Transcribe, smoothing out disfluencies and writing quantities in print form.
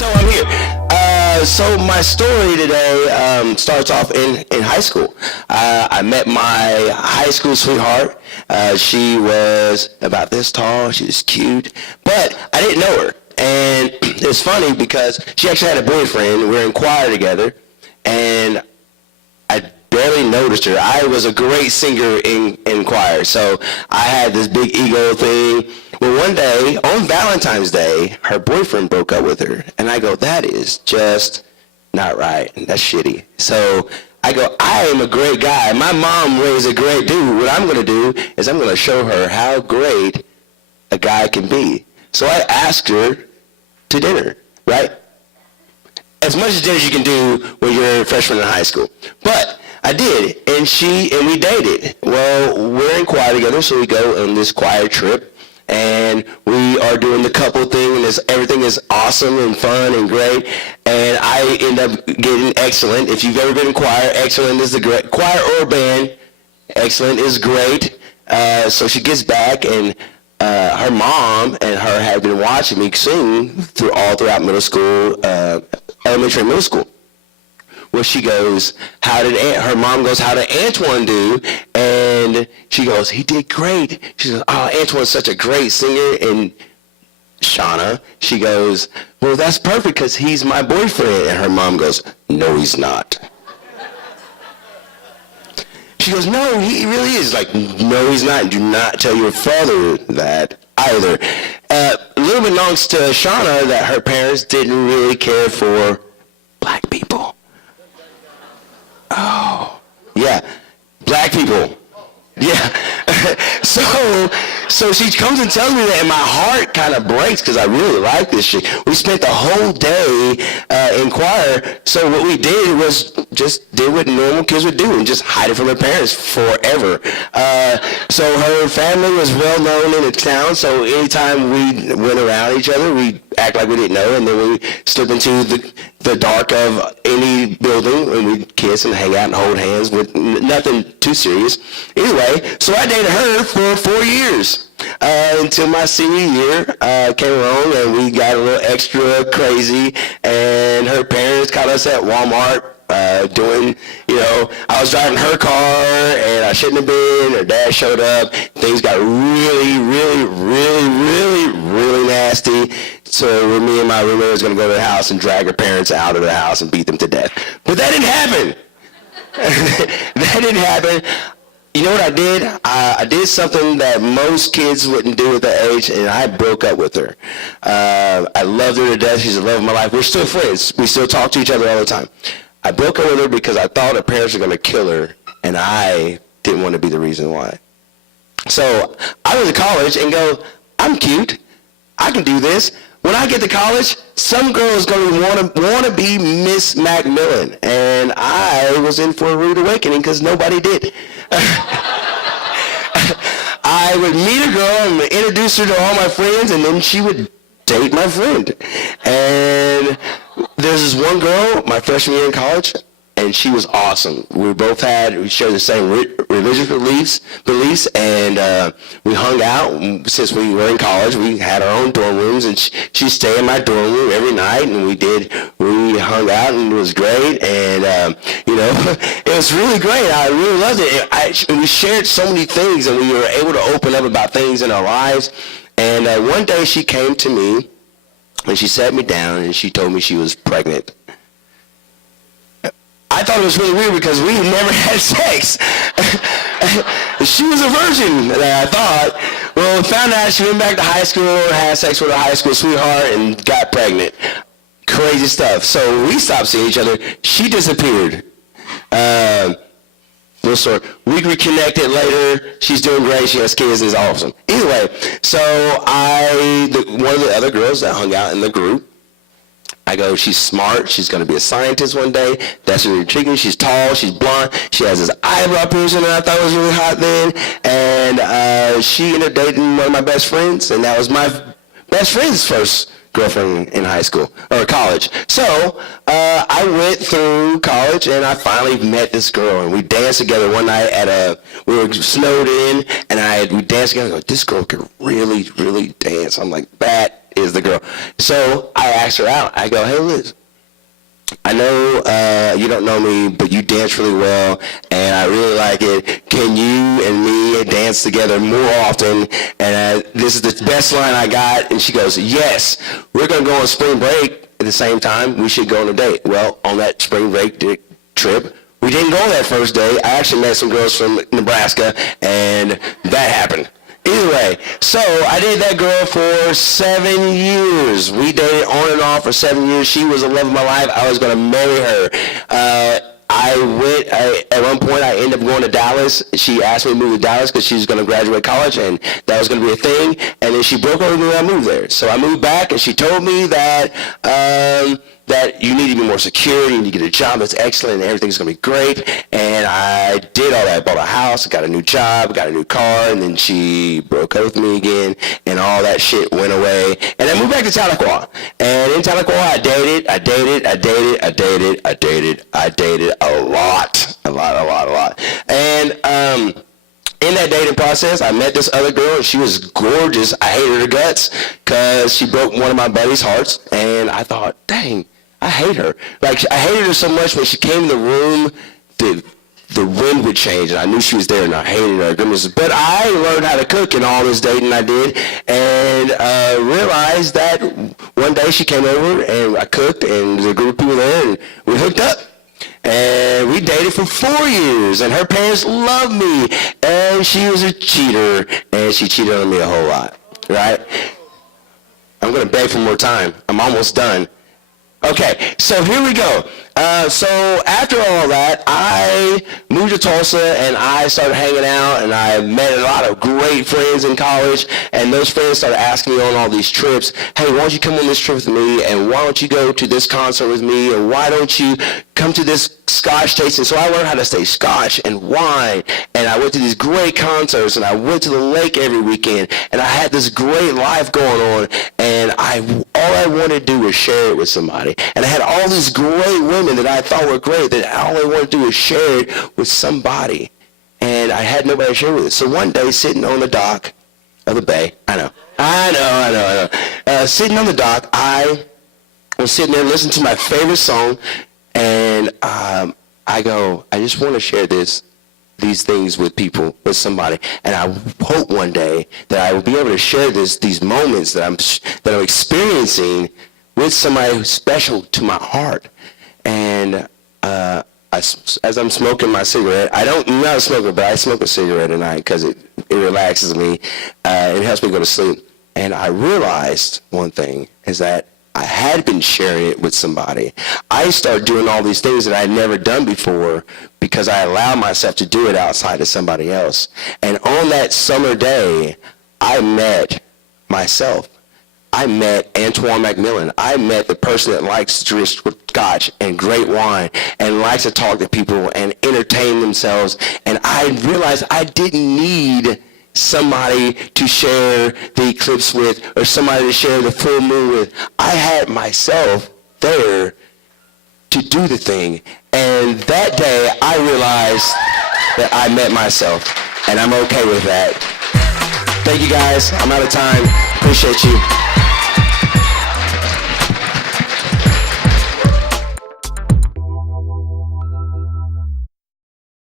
So I'm here. So my story today starts off in high school. I met my high school sweetheart. She was about this tall. She was cute, but I didn't know her. And it's funny because she actually had a boyfriend. We were in choir together, and I barely noticed her. I was a great singer in choir, so I had this big ego thing. Well, one day, on Valentine's Day, her boyfriend broke up with her. And I go, that is just not right. That's shitty. So I go, I am a great guy. My mom raised a great dude. What I'm going to do is I'm going to show her how great a guy can be. So I asked her to dinner, right? As much as dinner as you can do when you're a freshman in high school. But I did, and we dated. Well, we're in choir together, so we go on this choir trip. And we are doing the couple thing, and everything is awesome and fun and great. And I end up getting excellent. If you've ever been in choir, excellent is the great. Choir or band, excellent is great. So she gets back, and her mom and her had been watching me sing throughout middle school, elementary and middle school. Well, she goes, her mom goes, how did Antwon do? And she goes, he did great. She goes, oh, Antwon's such a great singer. And Shauna, she goes, well, that's perfect because he's my boyfriend. And her mom goes, no, he's not. She goes, no, he really is. Like, no, he's not. Do not tell your father that either. A little bit belongs to Shauna that her parents didn't really care for black people. Oh, yeah, black people. Yeah. So she comes and tells me that, and my heart kind of breaks because I really like this shit. We spent the whole day in choir. So what we did was just did what normal kids would do and just hide it from their parents forever. So her family was well known in the town. So anytime we went around each other, we act like we didn't know, and then we slip into the dark of any building, and we'd kiss and hang out and hold hands with nothing too serious. Anyway, so I dated her for 4 years until my senior year came along, and we got a little extra crazy, and her parents caught us at Walmart doing, I was driving her car, and I shouldn't have been. Her dad showed up. Things got really, really, really, really, really nasty. So me and my roommate was going to go to the house and drag her parents out of the house and beat them to death. But that didn't happen. That didn't happen. You know what I did? I did something that most kids wouldn't do at that age, and I broke up with her. I loved her to death. She's the love of my life. We're still friends. We still talk to each other all the time. I broke up with her because I thought her parents were going to kill her, and I didn't want to be the reason why. So I went to college and go, I'm cute. I can do this. When I get to college, some girl is going to want to be Miss McMillon, and I was in for a rude awakening because nobody did. I would meet a girl and introduce her to all my friends, and then she would date my friend. And there's this one girl, my freshman year in college, and she was awesome. We shared the same religious beliefs, and we hung out. Since we were in college, we had our own dorm rooms, and she'd stay in my dorm room every night, and we hung out, and it was great, and it was really great. I really loved it. We shared so many things, and we were able to open up about things in our lives. And one day she came to me, and she sat me down, and she told me she was pregnant. I thought it was really weird because we never had sex. She was a virgin, I thought. Well, found out she went back to high school, had sex with her high school sweetheart, and got pregnant. Crazy stuff. So we stopped seeing each other. She disappeared. We reconnected later. She's doing great. She has kids, and it's awesome. Anyway, so one of the other girls that hung out in the group, I go, she's smart. She's going to be a scientist one day. That's really intriguing. She's tall. She's blonde. She has this eyebrow piercing that I thought was really hot then. And she ended up dating one of my best friends, and that was my best friend's first girlfriend in high school or college. So I went through college, and I finally met this girl, and we danced together one night we were snowed in, and we danced together. I go, this girl can really, really dance. I'm like, that is the girl. So So I asked her out. I go, hey, Liz, I know you don't know me, but you dance really well, and I really like it. Can you and me dance together more often? And this is the best line I got. And she goes, yes, we're going to go on spring break at the same time. We should go on a date. Well, on that spring break trip, we didn't go that first day. I actually met some girls from Nebraska, and that happened. Either way, so I dated that girl for 7 years. We dated on and off for 7 years. She was the love of my life. I was going to marry her. At one point, I ended up going to Dallas. She asked me to move to Dallas because she was going to graduate college, and that was going to be a thing. And then she broke up with me when I moved there. So I moved back, and she told me that that you need to be more secure, you need to get a job that's excellent, and everything's going to be great. And I did all that. Bought a house, got a new job, got a new car, and then she broke up with me again, and all that shit went away. And I moved back to Tahlequah. And in Tahlequah, I dated a lot. And in that dating process, I met this other girl, and she was gorgeous. I hated her guts because she broke one of my buddy's hearts, and I thought, dang, I hate her. Like, I hated her so much when she came in the room, the wind would change, and I knew she was there, and I hated her. Goodness. But I learned how to cook in all this dating I did, and realized that one day she came over, and I cooked, and there was a group of people there, and we hooked up. And we dated for 4 years, and her parents loved me, and she was a cheater, and she cheated on me a whole lot, right? I'm going to beg for more time. I'm almost done. Okay, so here we go. So after all that, I moved to Tulsa, and I started hanging out, and I met a lot of great friends in college, and those friends started asking me on all these trips, hey, why don't you come on this trip with me, and why don't you go to this concert with me, and why don't you come to this Scotch tasting? So I learned how to say Scotch and wine, and I went to these great concerts, and I went to the lake every weekend, and I had this great life going on, and all I wanted to do was share it with somebody. And I had all these great women that I thought were great, that all I wanted to do was share it with somebody. And I had nobody to share with it. So one day, sitting on the dock of the bay, sitting on the dock, I was sitting there listening to my favorite song, and I go, I just want to share these things with people, with somebody, and I hope one day that I will be able to share these moments that I'm experiencing with somebody who's special to my heart. And as I'm smoking my cigarette, I'm not a smoker, but I smoke a cigarette at night because it relaxes me. It helps me go to sleep. And I realized one thing is that I had been sharing it with somebody. I started doing all these things that I had never done before because I allowed myself to do it outside of somebody else. And on that summer day, I met myself. I met Antwon McMillon. I met the person that likes to drink scotch and great wine and likes to talk to people and entertain themselves. And I realized I didn't need somebody to share the eclipse with or somebody to share the full moon with. I had myself there to do the thing. And that day, I realized that I met myself, and I'm okay with that. Thank you, guys. I'm out of time. Appreciate you.